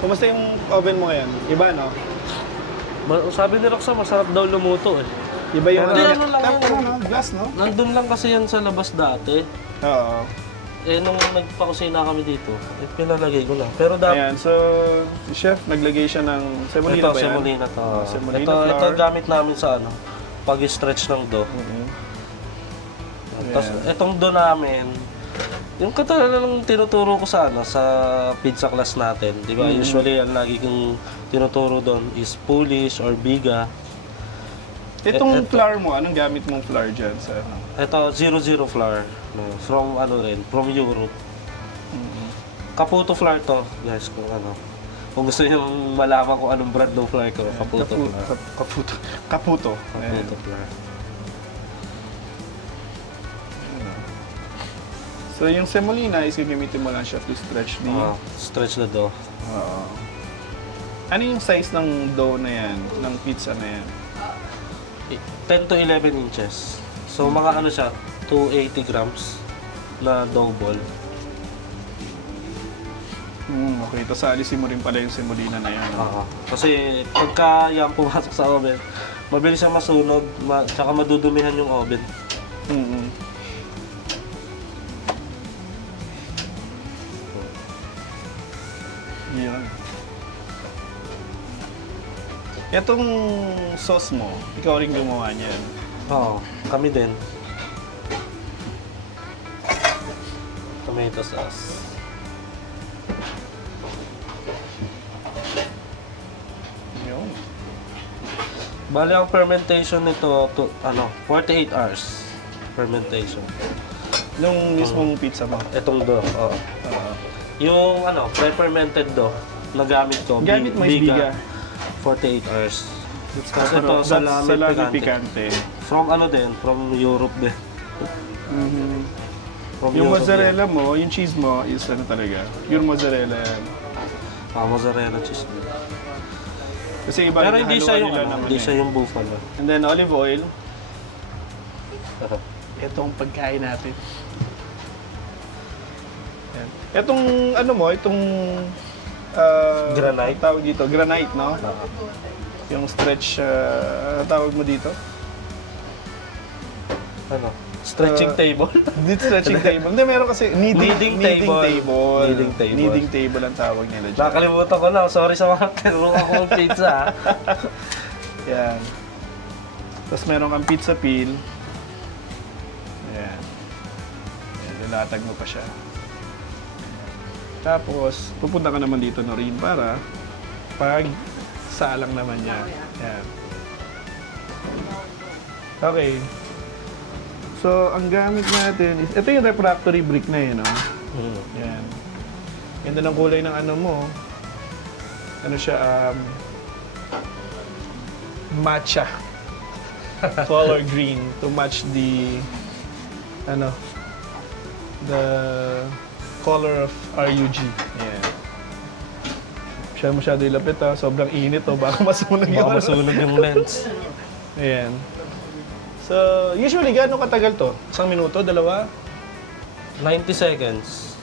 Kumusta yung oven mo ngayon? Iba, no? Sabi ni Roxanne, masarap daw lumuto eh. Iba yung Hindi, ano lang Tapos yun. no? Glass, no? Nandun lang kasi yan sa labas dati. Oo. Eh, nung nagpakusina kami dito, eh, pinalagay ko lang. Pero dapat... Ayan, so, chef, naglagay siya ng semolina Ito, ba yan? semolina to. Semolina ito flour. gamit namin sa ano, pag-stretch ng dough. Tapos, itong dough namin, yung katulad ng tinuturo ko sa ano, sa pizza class natin, di ba? Usually, ang lagi kong tinuturo doon is Polish or Biga. Itong flour mo, anong gamit mong flour dyan? Sa, Ito, 00 flour. No, from ano rin, from Europe. Caputo flour to, guys, kung ano. Kung gusto niyo malaman kung anong brand ng flour ko, Caputo flour. Caputo. Caputo. Ayan. Caputo flour. So, yung semolina is gagamitin mo lang siya to stretch the... Stretch the dough. Oo. Ano yung size ng dough na yan? Ng pizza na yan? 10 to 11 inches. So, mga ano siya, 280 grams na dough ball. Okay. Tapos alisin mo rin pala yung semolina na yan. Kasi pagka yan pumasok sa oven, mabilis siyang masunog, tsaka madudumihan yung oven. Yun. Itong sauce mo, ikaw rin gumawa niyan. Oo, kami din. Tomato sauce. Yun. Bali ang fermentation nito, 48 hours fermentation. Yung mismong pizza mo. Itong dough, oo. Yung pre-fermented dough na gamit ko, Gamit mo is biga. 48 hours. Kasi ito, salami pikante. From from Europe din. From Yung Europe mozzarella mo, yung cheese mo is ano talaga, pure mozzarella yan. Mozzarella cheese. Kasi iba Pero hindi siya yung nila naman hindi eh. siya yung buffalo. And then olive oil. Itong pagkain natin. Yan. Itong ano mo, itong Granite? tawag dito, granite, no? Yung stretch, tawag mo dito? Stretching table. Dito stretching table. Hindi, meron kasi kneading table. Kneading table. Kneading table ang tawag nila dyan. Nakalimutan ko na. Sorry sa mga tinuro ako ng pizza. Yan. Tapos meron kang pizza peel. Yan. Yan, lilatag mo pa siya. Tapos, pupunta ka naman dito na rin para pag salang naman niya. Yan. Okay. So, ang gamit natin is, ito yung refractory brick na yun, no? Yan. Ganda ng kulay ng ano mo. Ano siya, matcha. Color green to match the, the color of RUG. Yan. Siya masyado ilapit ha. Sobrang init o. Baka masunog yung Baka masunog yung lens. Ayan. So, usually, gaano katagal to? 1 minuto? 2? 90 seconds.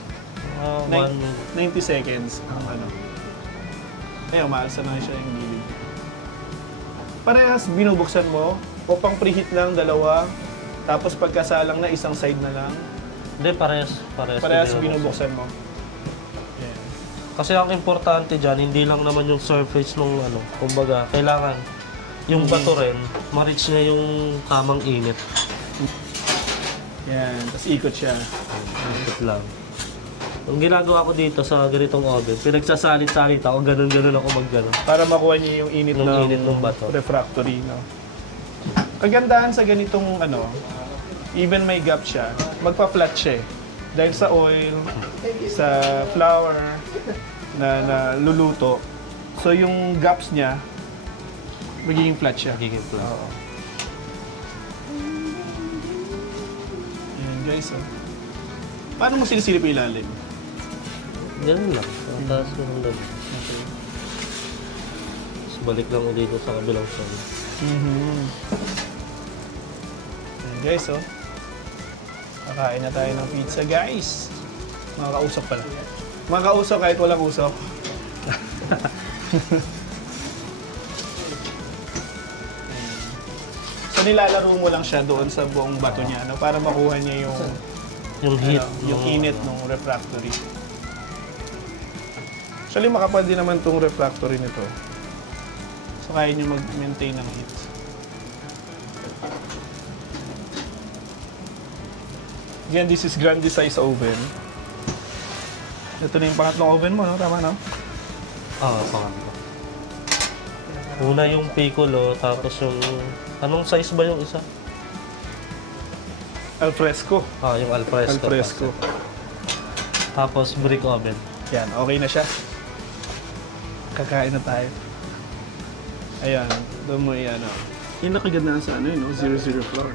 90 seconds ang ano. Ayun, umaalsa na siya yung gilid. Parehas binubuksan mo o pang preheat lang 2, tapos pagkasalang na isang side na lang. Hindi, Parehas binubuksan mo. Ayan. Kasi ang importante dyan, hindi lang naman yung surface nung kumbaga, kailangan yung bato rin, ma-reach niya yung tamang init. Yan, tapos ikot siya. Ikot lang. Ang ginagawa ko dito sa ganitong oven, pinagsasalit-salit ako, ganun-ganun ako mag-ganun. Para makuha niya yung init, ng bato. Refractory, no? Kagandahan sa ganitong even may gap siya, magpa-flat siya eh. Dahil sa oil, sa flour na luluto, so yung gaps niya, magiging flat siya. Magiging flat. Oo. Ayan guys, Paano mo sinisilip yung ilalim? Ganun lang. Ang taas ko ng lagi. Okay. Tapos balik lang ulit ko sa kabilang side. Ayan guys, kakain na tayo ng pizza, guys. Mga kausok pala. Mga kausok kahit walang usok. So nilalaro mo lang siya doon sa buong bato niya, no? Para makuha niya Yung heat. yung init ng refractory. Actually, makapal din naman tong refractory nito. So, kaya nyo mag-maintain ng heat. Again, this is grande size oven. Ito na yung pangatlong oven mo, no? Tama, no? Oo, pangatlo. Una yung piccolo, tapos yung... Anong size ba yung isa? Alfresco. Yung alfresco. Alfresco. Tapos brick oven. Yan, okay na siya. Kakain na tayo. Ayan, doon mo yan, no? Yung nakaganda sa ano yun, no? 00 flour.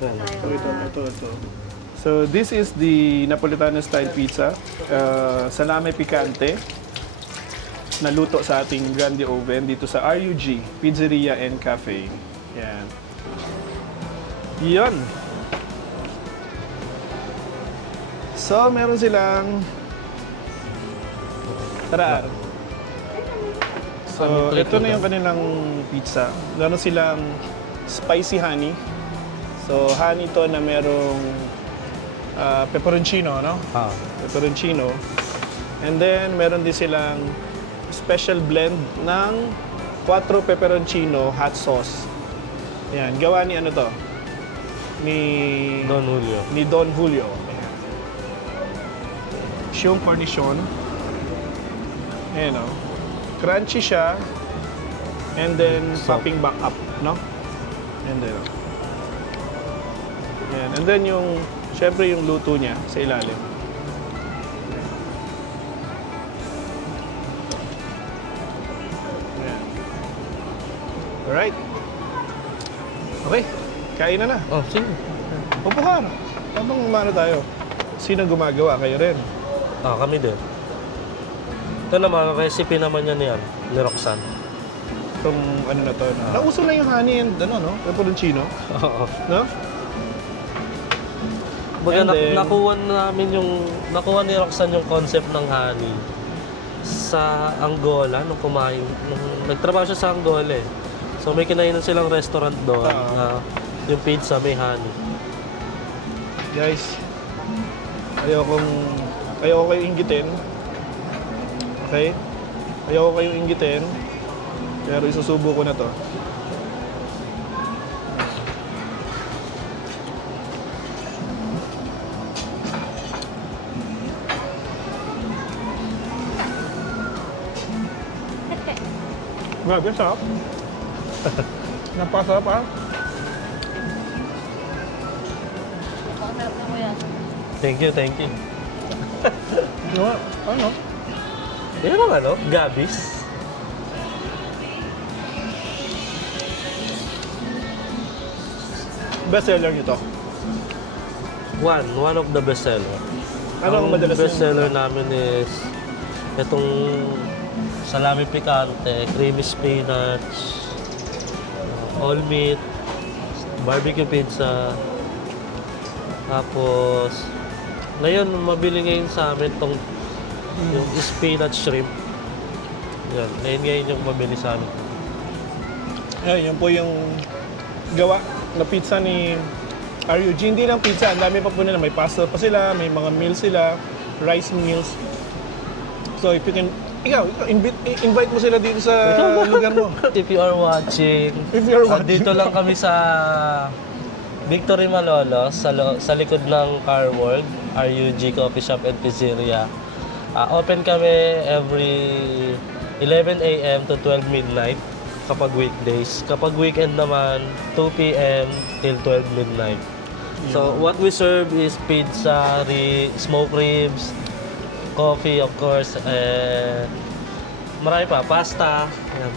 Yan. Ito. So, this is the Napolitano style pizza. Salame picante. Naluto sa ating grande oven dito sa RUG, Pizzeria and Cafe. Yan. Yan. So, meron silang taraar. So, ito na yung kanilang pizza. Meron silang spicy honey. So, honey to na merong pepperoncino, no? Pepperoncino. And then, meron din silang special blend ng 4 pepperoncino hot sauce. Yan, gawa ni ano to? Ni Don Julio. Ni Don Julio. Ayan. Yung cornichon. Ayan, no? Crunchy siya. And then, popping back up, no? And then, ayan. And then yung, syempre yung luto niya sa ilalim. Ayan. Alright. Okay, kain na. Oh, sige. Upo ka. Habang umano tayo. Sino gumagawa? Kayo rin. Kami din. Ito naman, recipe naman yan yan, ni Roxanne. Itong ano na to. Nauso na yung honey and ano, no? Pepperoncino. Oo. No? Baga, And then- nakuha ni Roxanne yung concept ng honey sa Angola nung kumain. Nung nagtrabaho siya sa Angola eh. So may kinainan silang restaurant doon na yung pizza may honey. Guys, ayoko kayong inggitin. Okay? Ayoko kayong inggitin. Pero isusubo ko na to. Grabe, sarap. Napasarap ah. Thank you, thank you. Ano? Yan ang ano, Gabis. Best seller nito. One of the best seller. Ano ang madalas best seller namin is itong salami picante, creamy spinach, all meat, barbecue pizza. Tapos, ngayon, mabili ngayon sa amin itong yung spinach shrimp. Yan, ngayon yung mabili sa amin. Yan po yung gawa na pizza ni RUG. Hindi lang pizza, ang dami pa po nila. May pasta pa sila, may mga meals sila, rice meals. So if you can, invite mo sila dito sa lugar mo. If you are watching, dito lang kami sa Victory Malolos, sa likod ng Car World, RUG Coffee Shop and Pizzeria. Open kami every 11 a.m. to 12 midnight kapag weekdays. Kapag weekend naman, 2 p.m. till 12 midnight. So, what we serve is pizza, smoked ribs, coffee, of course, and marami pa, pasta. Yan.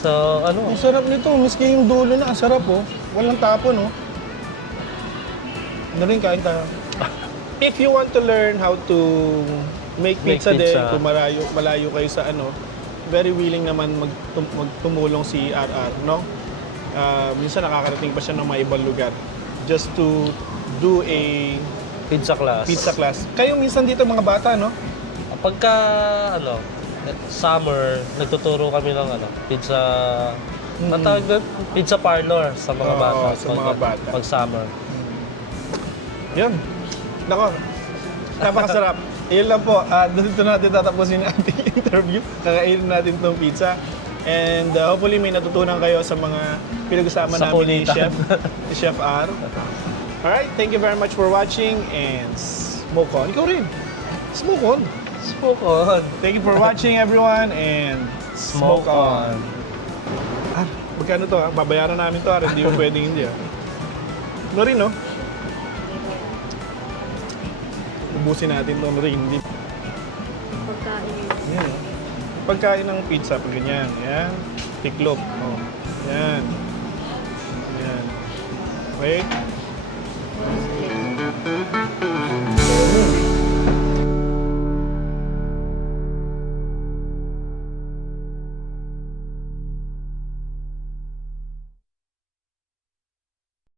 So, ano? Ang sarap nito, miski yung dulo na, ang sarap oh. Walang tapon oh. Ano rin, kain tayo. If you want to learn how to make pizza din, kung malayo kayo sa ano, very willing naman magtumulong si RR, no? Minsan nakakarating pa siya ng mga ibang lugar just to do a Pizza class. Pizza class. Kayo minsan dito mga bata, no? Pagka, summer, nagtuturo kami ng, pizza... Matawag doon? Pizza parlor sa mga Oo, bata. sa mga bata. Pag summer. Yun. Nako, napakasarap. Yun lang po. Dito natin tatapusin ang ating interview. Kakainin natin itong pizza. And hopefully may natutunan kayo sa mga pinag-usama Sa namin ni kulitan. ni Chef R. Alright, thank you very much for watching and smoke on. Ikaw rin. Smoke on. Smoke on. Thank you for watching everyone and smoke on. Magkano to ha? Babayaran namin to ha. Hindi mo pwedeng hindi ha. No rin no? Ubusin natin itong rin. Hindi. Pagkain. Yan. Pagkain ng pizza, pag ganyan. Yan. Tiklop. Oh. Yan. Yan. Wait.